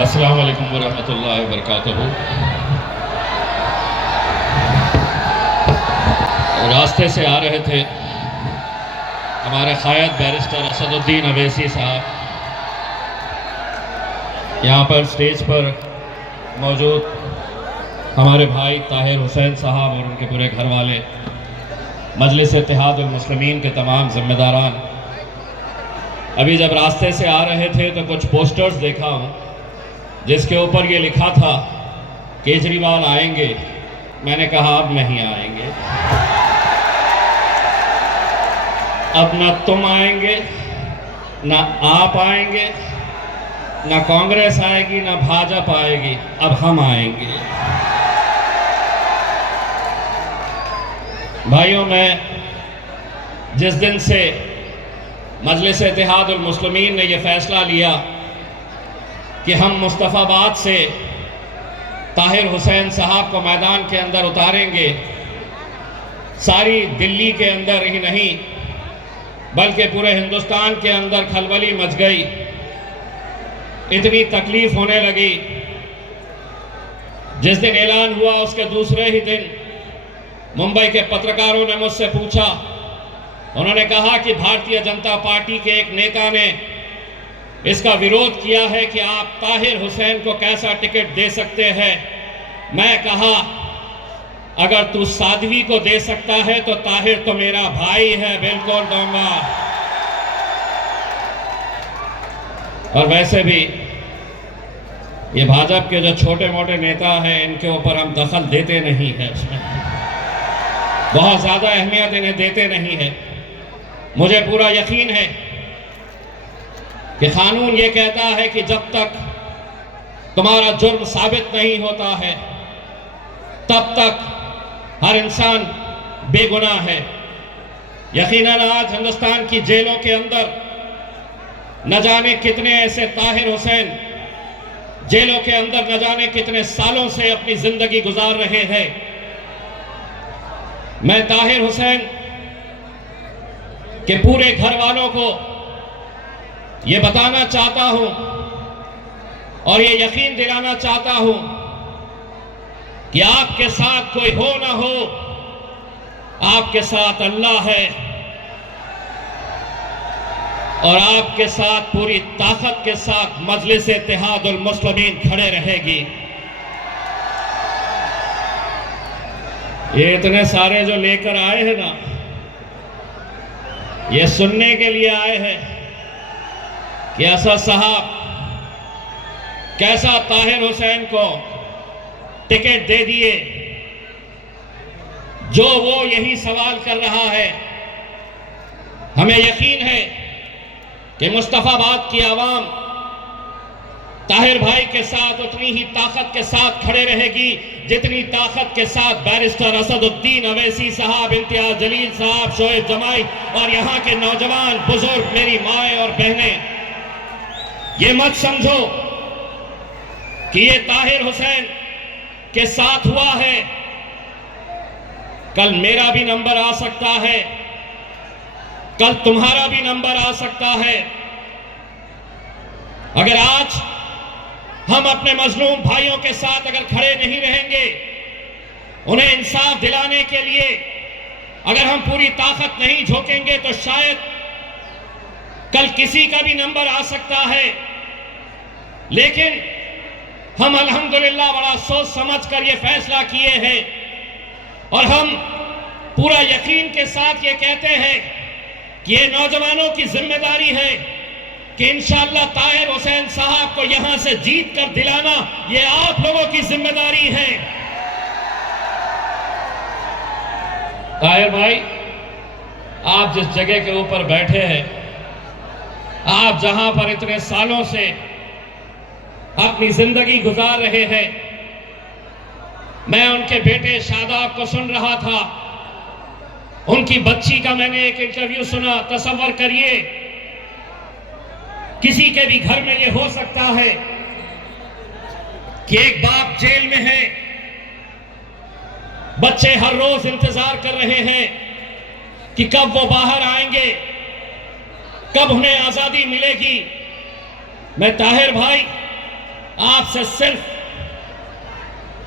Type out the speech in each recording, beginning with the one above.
अस्सलाम वालेकुम वरहमतुल्लाहि वबरकातुहू। रास्ते से आ रहे थे हमारे क़ायद बैरिस्टर असदुद्दीन अवैसी साहब, यहाँ पर स्टेज पर मौजूद हमारे भाई ताहिर हुसैन साहब और उनके पूरे घर वाले, मजलिस इत्तेहादुल मुस्लिमीन के तमाम ज़िम्मेदारान। अभी जब रास्ते से आ रहे थे तो कुछ पोस्टर्स देखा हूँ जिसके ऊपर ये लिखा था केजरीवाल आएंगे। मैंने कहा अब नहीं आएंगे, अब न तुम आएंगे, न आप आएंगे, न कांग्रेस आएगी, न भाजपा आएगी, अब हम आएंगे। भाइयों, मैं जिस दिन से मजलिस इत्तेहादुल मुस्लिमीन ने यह फैसला लिया कि हम मुस्तफ़ाबाद से ताहिर हुसैन साहब को मैदान के अंदर उतारेंगे, सारी दिल्ली के अंदर ही नहीं बल्कि पूरे हिंदुस्तान के अंदर खलबली मच गई। इतनी तकलीफ होने लगी। जिस दिन ऐलान हुआ उसके दूसरे ही दिन मुंबई के पत्रकारों ने मुझसे पूछा, उन्होंने कहा कि भारतीय जनता पार्टी के एक नेता ने इसका विरोध किया है कि आप ताहिर हुसैन को कैसा टिकट दे सकते हैं। मैं कहा, अगर तू साध्वी को दे सकता है तो ताहिर तो मेरा भाई है, बिल्कुल दूंगा। और वैसे भी ये भाजपा के जो छोटे मोटे नेता हैं इनके ऊपर हम दखल देते नहीं है, बहुत ज्यादा अहमियत इन्हें देते नहीं है। मुझे पूरा यकीन है कि कानून ये कहता है कि जब तक तुम्हारा जुर्म साबित नहीं होता है तब तक हर इंसान बेगुनाह है। यकीनन आज हिंदुस्तान की जेलों के अंदर न जाने कितने ऐसे ताहिर हुसैन जेलों के अंदर न जाने कितने सालों से अपनी जिंदगी गुजार रहे हैं। मैं ताहिर हुसैन के पूरे घर वालों को ये बताना चाहता हूं और ये यकीन दिलाना चाहता हूं कि आपके साथ कोई हो ना हो, आपके साथ अल्लाह है और आपके साथ पूरी ताकत के साथ मजलिस इत्तेहादुल मुस्लिमीन खड़े रहेगी। ये इतने सारे जो लेकर आए हैं ना, ये सुनने के लिए आए हैं कि असद साहब कैसा ताहिर हुसैन को टिकट दे दिए। जो वो यही सवाल कर रहा है। हमें यकीन है कि मुस्तफाबाद की आवाम ताहिर भाई के साथ उतनी ही ताकत के साथ खड़े रहेगी जितनी ताकत के साथ बैरिस्टर असदुद्दीन अवैसी साहब, इम्तियाज जलील साहब, शोएब जमाई और यहाँ के नौजवान बुजुर्ग, मेरी माएँ और बहनें, ये मत समझो कि ये ताहिर हुसैन के साथ हुआ है। कल मेरा भी नंबर आ सकता है, कल तुम्हारा भी नंबर आ सकता है। अगर आज हम अपने मजलूम भाइयों के साथ अगर खड़े नहीं रहेंगे, उन्हें इंसाफ दिलाने के लिए अगर हम पूरी ताकत नहीं झोंकेंगे तो शायद कल किसी का भी नंबर आ सकता है। लेकिन हम अल्हम्दुलिल्लाह बड़ा सोच समझ कर ये फैसला किए हैं और हम पूरा यकीन के साथ ये कहते हैं कि ये नौजवानों की जिम्मेदारी है कि इंशाअल्लाह ताहिर हुसैन साहब को यहां से जीत कर दिलाना ये आप लोगों की जिम्मेदारी है। ताहिर भाई, आप जिस जगह के ऊपर बैठे हैं, आप जहां पर इतने सालों से अपनी जिंदगी गुजार रहे हैं, मैं उनके बेटे शादाब को सुन रहा था। उनकी बच्ची का मैंने एक इंटरव्यू सुना। तसव्वुर करिए, किसी के भी घर में ये हो सकता है कि एक बाप जेल में है, बच्चे हर रोज इंतजार कर रहे हैं कि कब वो बाहर आएंगे, कब उन्हें आजादी मिलेगी। मैं ताहिर भाई आपसे सिर्फ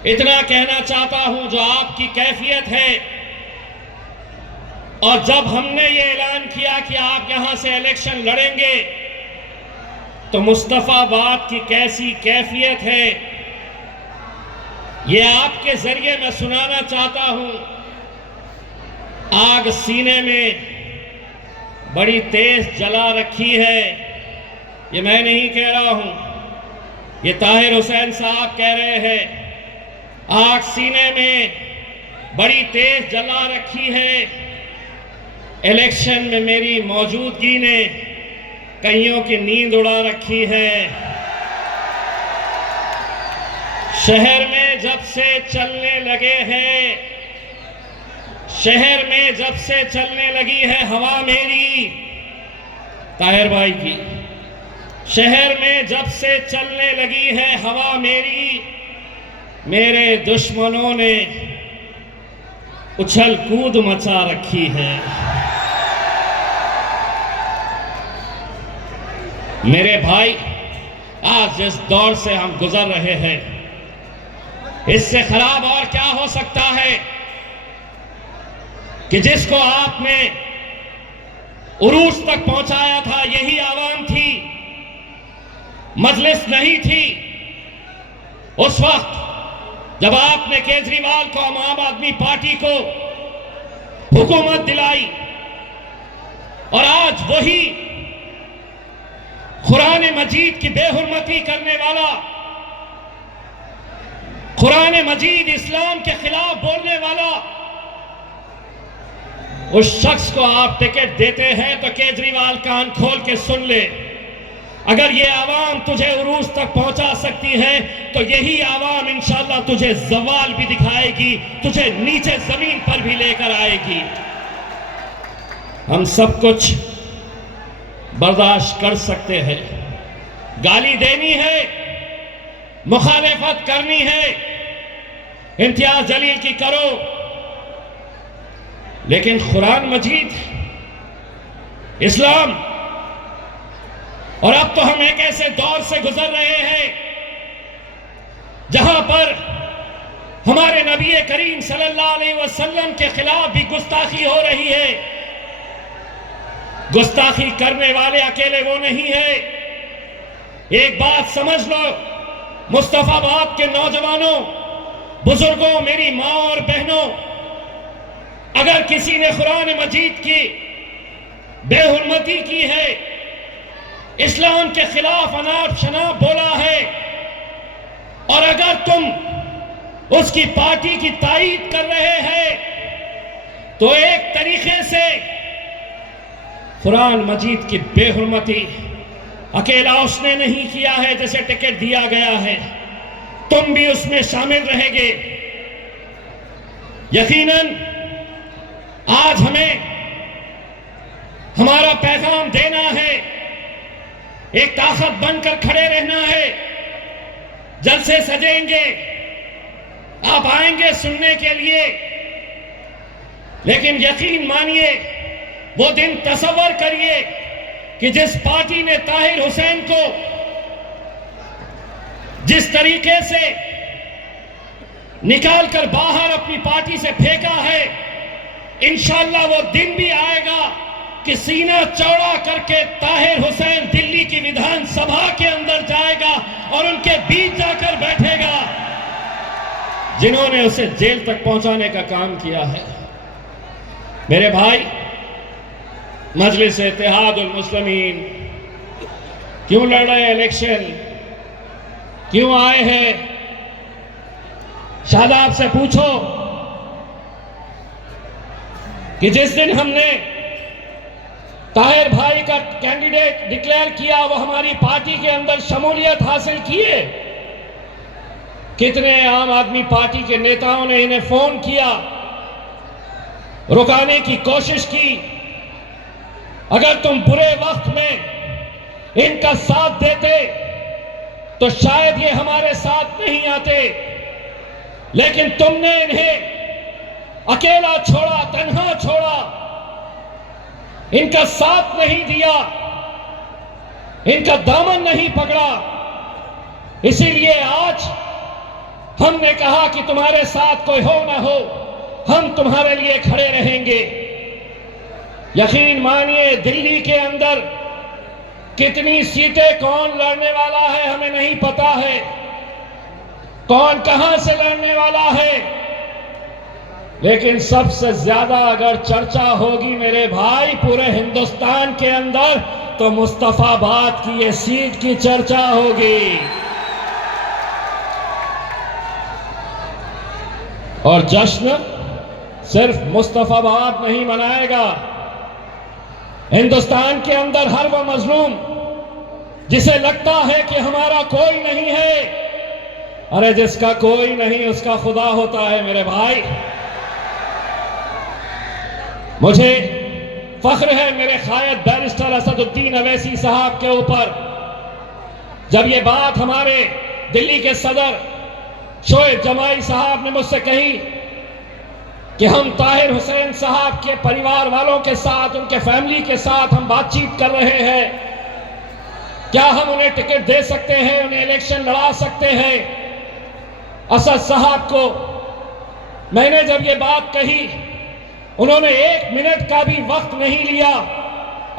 इतना कहना चाहता हूं, जो आपकी कैफियत है, और जब हमने ये ऐलान किया कि आप यहां से इलेक्शन लड़ेंगे, तो मुस्तफाबाद की कैसी कैफियत है, ये आपके जरिए मैं सुनाना चाहता हूं। आग सीने में बड़ी तेज जला रखी है, ये मैं नहीं कह रहा हूं, ये ताहिर हुसैन साहब कह रहे हैं। आग सीने में बड़ी तेज जला रखी है, इलेक्शन में मेरी मौजूदगी ने कईयों की नींद उड़ा रखी है। शहर में जब से चलने लगे हैं, शहर में जब से चलने लगी है हवा मेरी, ताहिर भाई की, शहर में जब से चलने लगी है हवा मेरी, मेरे दुश्मनों ने उछल कूद मचा रखी है। मेरे भाई, आज जिस दौर से हम गुजर रहे हैं, इससे खराब और क्या हो सकता है कि जिसको आपने उरूज तक पहुंचाया था, यही आवाम थी, मजलिस नहीं थी। उस वक्त जब आपने केजरीवाल को, आम आदमी पार्टी को हुकूमत दिलाई, और आज वही कुरान मजीद की बेहुरमती करने वाला, कुरान मजीद इस्लाम के खिलाफ बोलने वाला, उस शख्स को आप टिकट देते हैं, तो केजरीवाल कान खोल के सुन ले। अगर ये आवाम तुझे उरूज तक पहुंचा सकती है, तो यही आवाम इंशाअल्लाह तुझे जवाल भी दिखाएगी, तुझे नीचे जमीन पर भी लेकर आएगी। हम सब कुछ बर्दाश्त कर सकते हैं, गाली देनी है, मुखालिफत करनी है, इम्तियाज जलील की करो, लेकिन कुरान मजीद, इस्लाम, और अब तो हम एक ऐसे दौर से गुजर रहे हैं जहां पर हमारे नबी करीम सल्लल्लाहु अलैहि वसल्लम के खिलाफ भी गुस्ताखी हो रही है। गुस्ताखी करने वाले अकेले वो नहीं है। एक बात समझ लो, मुस्तफाबाद के नौजवानों, बुजुर्गों, मेरी मां और बहनों, अगर किसी ने कुरान मजीद की बेहुरमती की है, इस्लाम के खिलाफ अनाप शनाप बोला है, और अगर तुम उसकी पार्टी की तायीद कर रहे हैं, तो एक तरीके से कुरान मजीद की बेहुरमती अकेला उसने नहीं किया है, जैसे टिकट दिया गया है, तुम भी उसमें शामिल रहेंगे। यकीनन आज हमें हमारा पैगाम देना है, एक ताकत बनकर खड़े रहना है। जलसे सजेंगे, आप आएंगे सुनने के लिए, लेकिन यकीन मानिए, वो दिन तसव्वुर करिए कि जिस पार्टी ने ताहिर हुसैन को जिस तरीके से निकालकर बाहर अपनी पार्टी से फेंका है, इंशाअल्लाह वो दिन भी आएगा कि सीना चौड़ा करके ताहिर हुसैन दिल्ली की विधानसभा के अंदर जाएगा और उनके बीच जाकर बैठेगा जिन्होंने उसे जेल तक पहुंचाने का काम किया है। मेरे भाई, मजलिस इत्तेहादुल मुस्लिमीन क्यों लड़ रहे हैं इलेक्शन, क्यों आए हैं? शादाब से पूछो कि जिस दिन हमने ताहिर भाई का कैंडिडेट डिक्लेयर किया, वो हमारी पार्टी के अंदर शमूलियत हासिल किए। कितने आम आदमी पार्टी के नेताओं ने इन्हें फोन किया, रुकाने की कोशिश की। अगर तुम बुरे वक्त में इनका साथ देते तो शायद ये हमारे साथ नहीं आते, लेकिन तुमने इन्हें अकेला छोड़ा, तन्हा छोड़ा, इनका साथ नहीं दिया, इनका दामन नहीं पकड़ा। इसीलिए आज हमने कहा कि तुम्हारे साथ कोई हो ना हो, हम तुम्हारे लिए खड़े रहेंगे। यकीन मानिए, दिल्ली के अंदर कितनी सीटें कौन लड़ने वाला है हमें नहीं पता है, कौन कहां से लड़ने वाला है, लेकिन सबसे ज्यादा अगर चर्चा होगी मेरे भाई पूरे हिंदुस्तान के अंदर, तो मुस्तफाबाद की ये सीट की चर्चा होगी। और जश्न सिर्फ मुस्तफाबाद नहीं मनाएगा, हिंदुस्तान के अंदर हर वो मजलूम जिसे लगता है कि हमारा कोई नहीं है, अरे जिसका कोई नहीं उसका खुदा होता है मेरे भाई। मुझे फख्र है मेरे कायद बैरिस्टर असदुद्दीन अवैसी साहब के ऊपर, जब ये बात हमारे दिल्ली के सदर शोएब जमाई साहब ने मुझसे कही कि हम ताहिर हुसैन साहब के परिवार वालों के साथ, उनके फैमिली के साथ हम बातचीत कर रहे हैं, क्या हम उन्हें टिकट दे सकते हैं, उन्हें इलेक्शन लड़ा सकते हैं। असद साहब को मैंने जब ये बात कही, उन्होंने 1 मिनट का भी वक्त नहीं लिया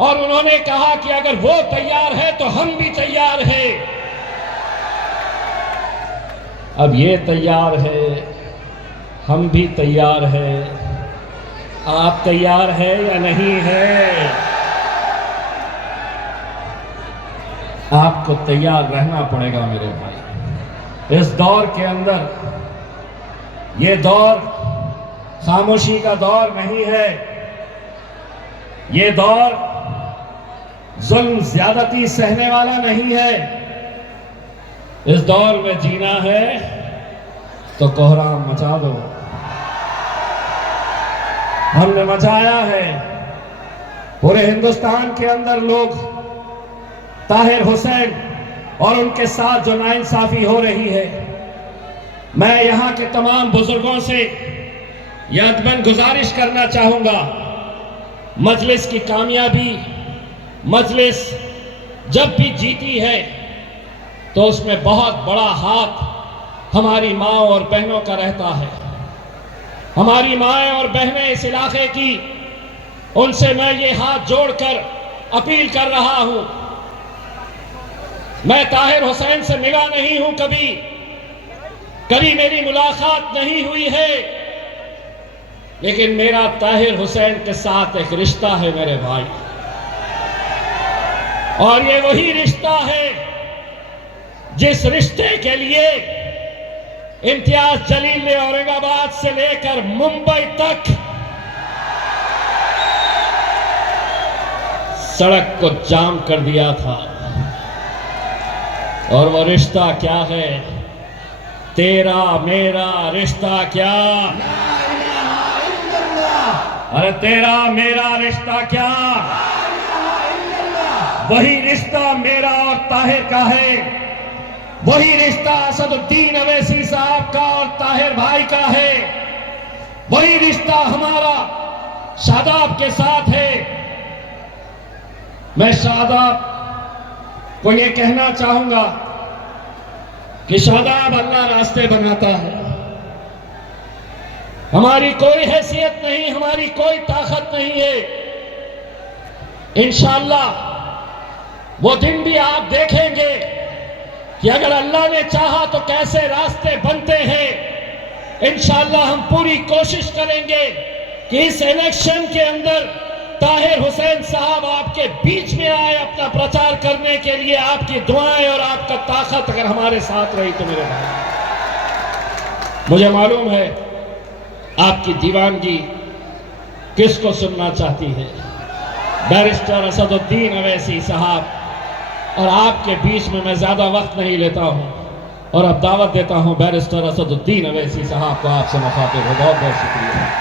और उन्होंने कहा कि अगर वो तैयार है तो हम भी तैयार हैं। अब ये तैयार है, हम भी तैयार हैं, आप तैयार है या नहीं है? आपको तैयार रहना पड़ेगा मेरे भाई। इस दौर के अंदर, ये दौर खामोशी का दौर नहीं है, ये दौर जुल्म ज्यादती सहने वाला नहीं है। इस दौर में जीना है तो कोहराम मचा दो। हमने मचाया है। पूरे हिंदुस्तान के अंदर लोग ताहिर हुसैन और उनके साथ जो नाइंसाफी हो रही है, मैं यहां के तमाम बुजुर्गों से यादमन गुजारिश करना चाहूंगा, मजलिस की कामयाबी, मजलिस जब भी जीती है तो उसमें बहुत बड़ा हाथ हमारी माँ और बहनों का रहता है। हमारी माएँ और बहनें इस इलाके की, उनसे मैं ये हाथ जोड़कर अपील कर रहा हूं। मैं ताहिर हुसैन से मिला नहीं हूं, कभी मेरी मुलाकात नहीं हुई है, लेकिन मेरा ताहिर हुसैन के साथ एक रिश्ता है मेरे भाई, और ये वही रिश्ता है जिस रिश्ते के लिए इम्तियाज जलील ने औरंगाबाद से लेकर मुंबई तक सड़क को जाम कर दिया था। और वो रिश्ता क्या है? तेरा मेरा रिश्ता क्या? अरे तेरा मेरा रिश्ता क्या? वही रिश्ता मेरा और ताहिर का है, वही रिश्ता असदुद्दीन अवैसी साहब का और ताहिर भाई का है, वही रिश्ता हमारा शादाब के साथ है। मैं शादाब को ये कहना चाहूंगा कि शादाब अल्लाह रास्ते बनाता है। हमारी कोई हैसियत नहीं, हमारी कोई ताकत नहीं है। इंशाअल्लाह वो दिन भी आप देखेंगे कि अगर अल्लाह ने चाहा तो कैसे रास्ते बनते हैं। इंशाअल्लाह हम पूरी कोशिश करेंगे कि इस इलेक्शन के अंदर ताहिर हुसैन साहब आपके बीच में आए अपना प्रचार करने के लिए। आपकी दुआएं और आपका ताकत अगर हमारे साथ रही तो मेरे भाई, मुझे मालूम है आपकी दीवानगी किसको सुनना चाहती है। बैरिस्टर असदुद्दीन अवैसी साहब, और आपके बीच में मैं ज्यादा वक्त नहीं लेता हूं और अब दावत देता हूं बैरिस्टर असदुद्दीन अवैसी साहब को आपसे मुखातिब हो। बहुत बहुत शुक्रिया।